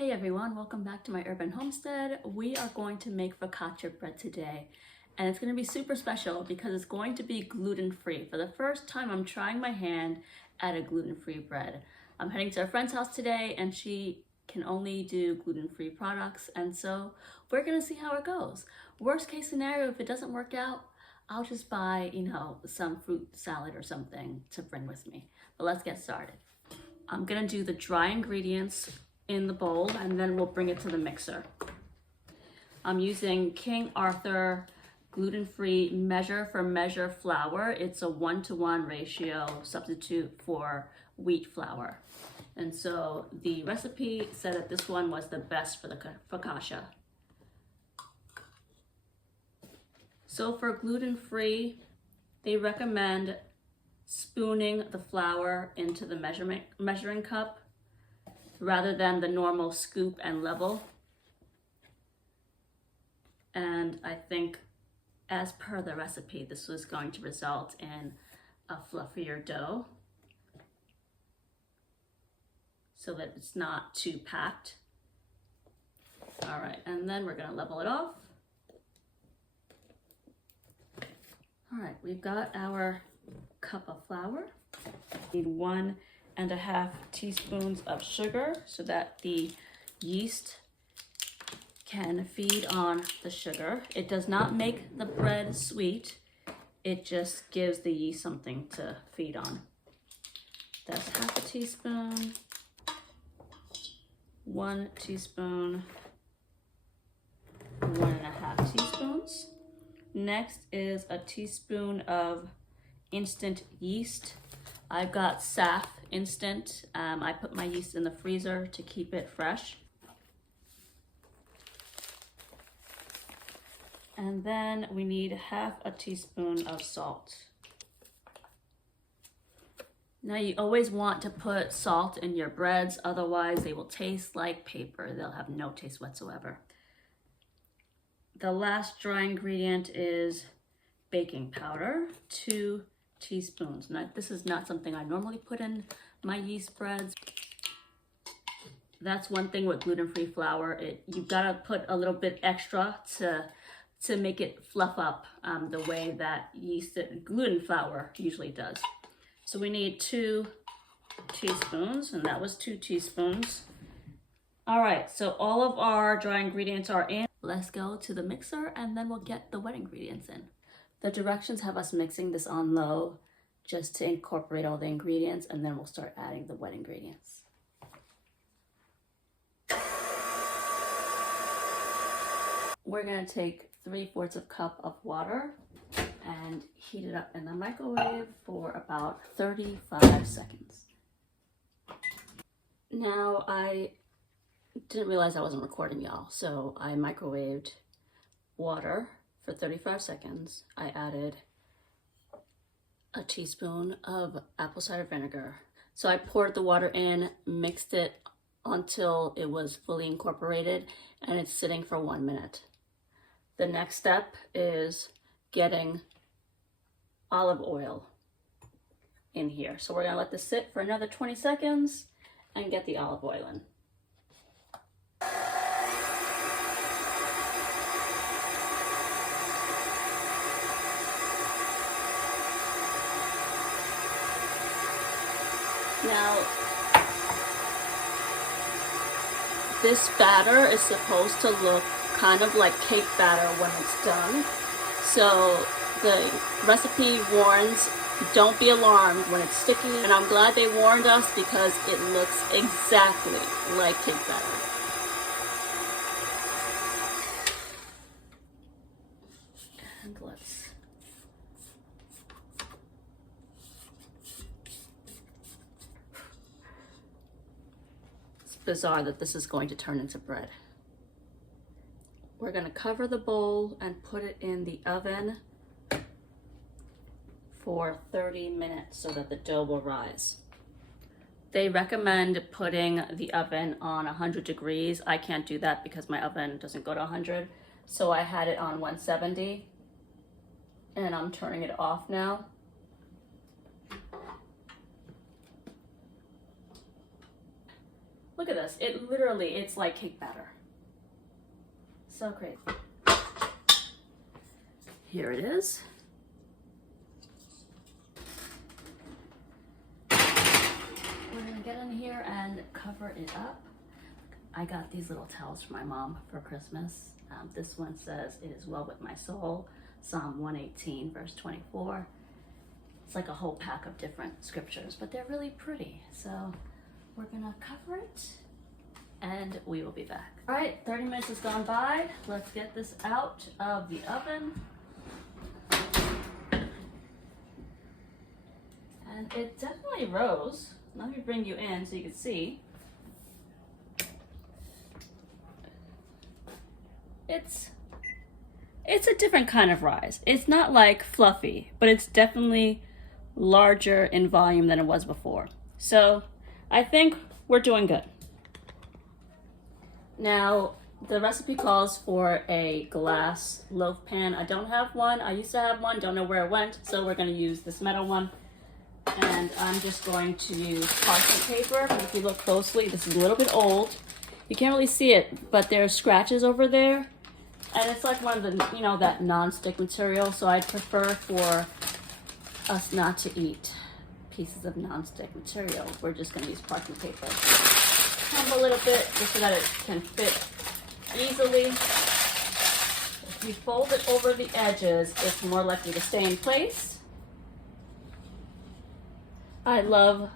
Hey everyone, welcome back to my urban homestead. We are going to make focaccia bread today, and it's going to be super special because it's going to be gluten-free. For the first time, I'm trying my hand at a gluten-free bread. I'm heading to a friend's house today and she can only do gluten-free products, and so we're going to see how it goes. Worst case scenario, if it doesn't work out, I'll just buy, some fruit salad or something to bring with me. But let's get started. I'm going to do the dry ingredients in the bowl and then we'll bring it to the mixer. I'm using King Arthur gluten-free measure for measure flour. It's a 1-to-1 ratio substitute for wheat flour. And so the recipe said that this one was the best for the focaccia. So for gluten-free, they recommend spooning the flour into the measuring cup rather than the normal scoop and level. And I think as per the recipe, this was going to result in a fluffier dough so that it's not too packed. All right, and then we're gonna level it off. All right, we've got our cup of flour. We need 1.5 teaspoons of sugar so that the yeast can feed on the sugar. It does not make the bread sweet. It just gives the yeast something to feed on. That's 1/2 teaspoon, 1 teaspoon, 1.5 teaspoons. Next is a teaspoon of instant yeast. I've got SAF instant. I put my yeast in the freezer to keep it fresh. And then we need 1/2 teaspoon of salt. Now you always want to put salt in your breads, otherwise they will taste like paper. They'll have no taste whatsoever. The last dry ingredient is baking powder, 2 teaspoons. Now, this is not something I normally put in my yeast breads. That's one thing with gluten-free flour. You've got to put a little bit extra to make it fluff up the way that gluten flour usually does. So we need 2 teaspoons, and that was 2 teaspoons. All right, so all of our dry ingredients are in. Let's go to the mixer and then we'll get the wet ingredients in. The directions have us mixing this on low just to incorporate all the ingredients, and then we'll start adding the wet ingredients. We're gonna take 3/4 cup of water and heat it up in the microwave for about 35 seconds. Now I didn't realize I wasn't recording y'all, so I microwaved water for 35 seconds. I added a teaspoon of apple cider vinegar. So I poured the water in, mixed it until it was fully incorporated, and it's sitting for 1 minute. The next step is getting olive oil in here. So we're gonna let this sit for another 20 seconds and get the olive oil in. Now, this batter is supposed to look kind of like cake batter when it's done. So the recipe warns, don't be alarmed when it's sticky. And I'm glad they warned us because it looks exactly like cake batter. And it's bizarre that this is going to turn into bread. We're gonna cover the bowl and put it in the oven for 30 minutes so that the dough will rise. They recommend putting the oven on 100 degrees. I can't do that because my oven doesn't go to 100. So I had it on 170 and I'm turning it off now. Look at this. It literally, it's like cake batter. So crazy. Here it is. We're gonna get in here and cover it up. I got these little towels from my mom for Christmas. This one says, "It is well with my soul," Psalm 118, verse 24. It's like a whole pack of different scriptures, but they're really pretty. So we're gonna cover it and we will be back. All right, 30 minutes has gone by. Let's get this out of the oven. And it definitely rose. Let me bring you in so you can see. It's a different kind of rise. It's not like fluffy, but it's definitely larger in volume than it was before. So I think we're doing good. Now, the recipe calls for a glass loaf pan. I don't have one. I used to have one, don't know where it went, so we're gonna use this metal one. And I'm just going to use parchment paper. If you look closely, this is a little bit old. You can't really see it, but there's scratches over there. And it's like one of the, you know, that non-stick material. So I'd prefer for us not to eat pieces of non-stick material. We're just gonna use parchment paper. Crumb a little bit just so that it can fit easily. If you fold it over the edges, it's more likely to stay in place. I love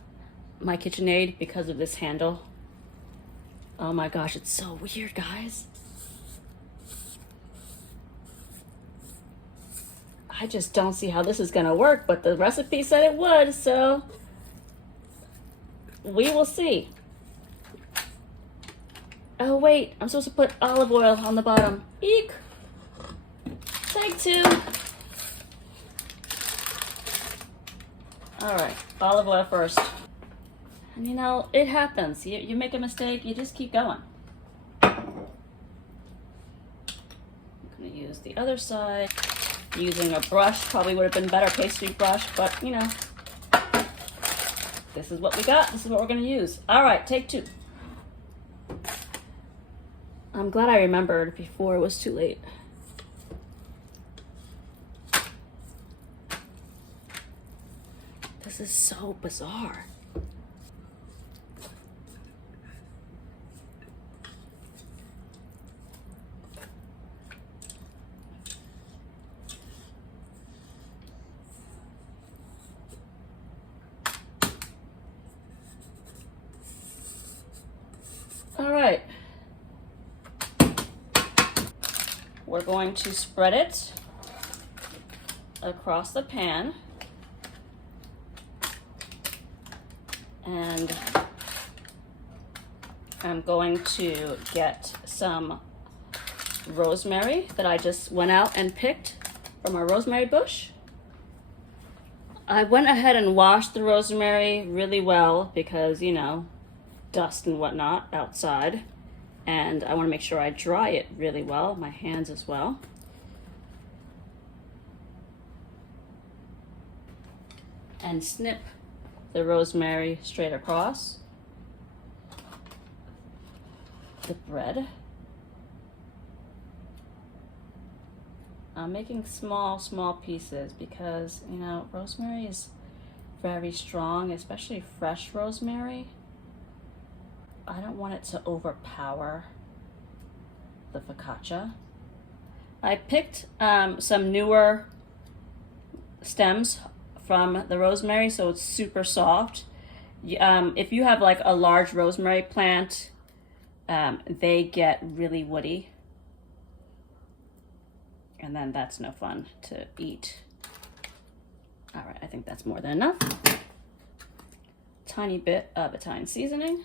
my KitchenAid because of this handle. Oh my gosh, it's so weird, guys. I just don't see how this is gonna work, but the recipe said it would, so we will see. Oh wait, I'm supposed to put olive oil on the bottom. Eek! Take two. All right, olive oil first. And you know, it happens. You make a mistake, you just keep going. I'm gonna use the other side. Using a brush, probably would have been better, pastry brush, but you know, this is what we got. This is what we're gonna use. All right, take two. I'm glad I remembered before it was too late. This is so bizarre. All right. We're going to spread it across the pan. And I'm going to get some rosemary that I just went out and picked from our rosemary bush. I went ahead and washed the rosemary really well because, you know, dust and whatnot outside. And I want to make sure I dry it really well, my hands as well. And snip the rosemary straight across the bread. I'm making small pieces because, you know, rosemary is very strong, especially fresh rosemary. I don't want it to overpower the focaccia. I picked some newer stems from the rosemary, so it's super soft. If you have like a large rosemary plant, they get really woody. And then that's no fun to eat. All right, I think that's more than enough. Tiny bit of Italian seasoning.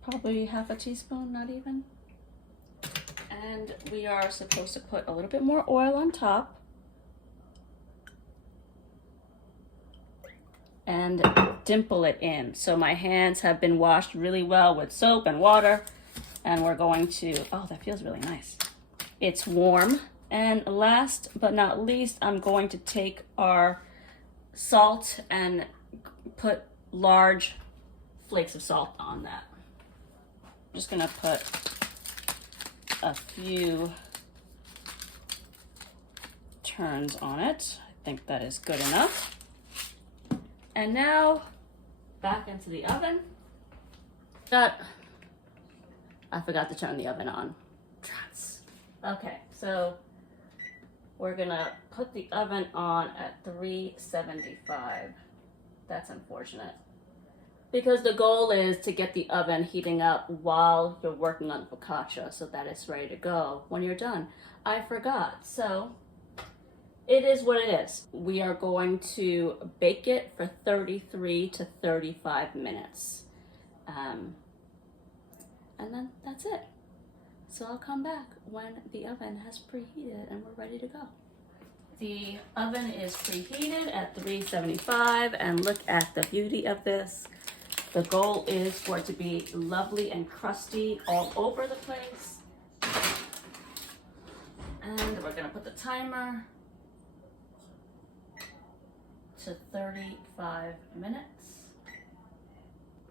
Probably half a teaspoon, not even. And we are supposed to put a little bit more oil on top. And dimple it in. So my hands have been washed really well with soap and water. And we're going to, oh, that feels really nice. It's warm. And last but not least, I'm going to take our salt and put large flakes of salt on that. I'm just gonna put a few turns on it. I think that is good enough. And now back into the oven. I forgot to turn the oven on. Okay, so we're gonna put the oven on at 375. That's unfortunate, because the goal is to get the oven heating up while you're working on focaccia so that it's ready to go when you're done. I forgot, so it is what it is. We are going to bake it for 33 to 35 minutes. And then that's it. So I'll come back when the oven has preheated and we're ready to go. The oven is preheated at 375, and look at the beauty of this. The goal is for it to be lovely and crusty all over the place. And we're gonna put the timer to 35 minutes.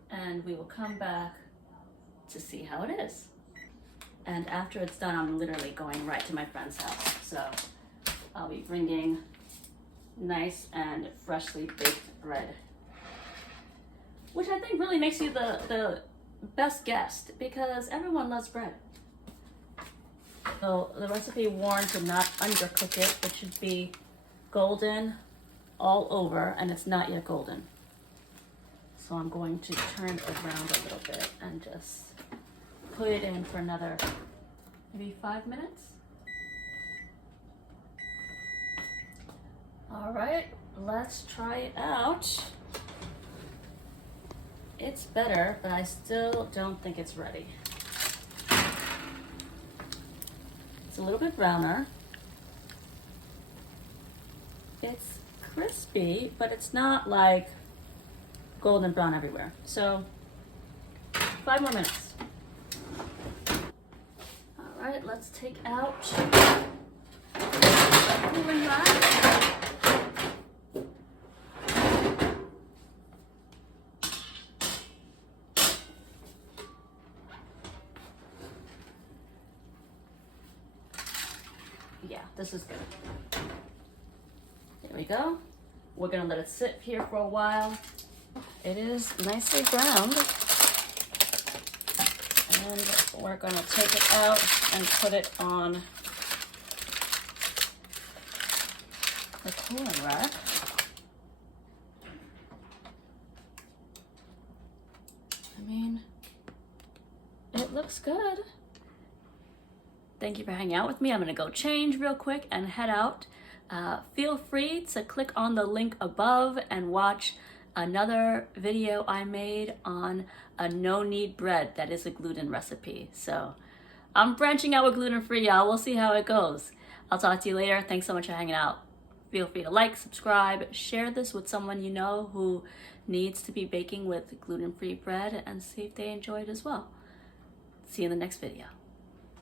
And we will come back to see how it is. And after it's done, I'm literally going right to my friend's house. So I'll be bringing nice and freshly baked bread, which I think really makes you the best guest, because everyone loves bread. So the recipe warns to not undercook it. It should be golden all over, and it's not yet golden. So I'm going to turn it around a little bit and just put it in for another maybe 5 minutes. All right, let's try it out. It's better, but I still don't think it's ready. It's a little bit browner. It's crispy, but it's not like golden brown everywhere. So 5 more minutes. All right, let's take out cooling rack. Yeah, this is good. There we go. We're gonna let it sit here for a while. It is nicely browned. And we're gonna take it out and put it on the cooling rack. I mean, it looks good. Thank you for hanging out with me. I'm gonna go change real quick and head out. Feel free to click on the link above and watch another video I made on a no-knead bread that is a gluten recipe. So I'm branching out with gluten-free, y'all. We'll see how it goes. I'll talk to you later. Thanks so much for hanging out. Feel free to like, subscribe, share this with someone you know who needs to be baking with gluten-free bread, and see if they enjoy it as well. See you in the next video.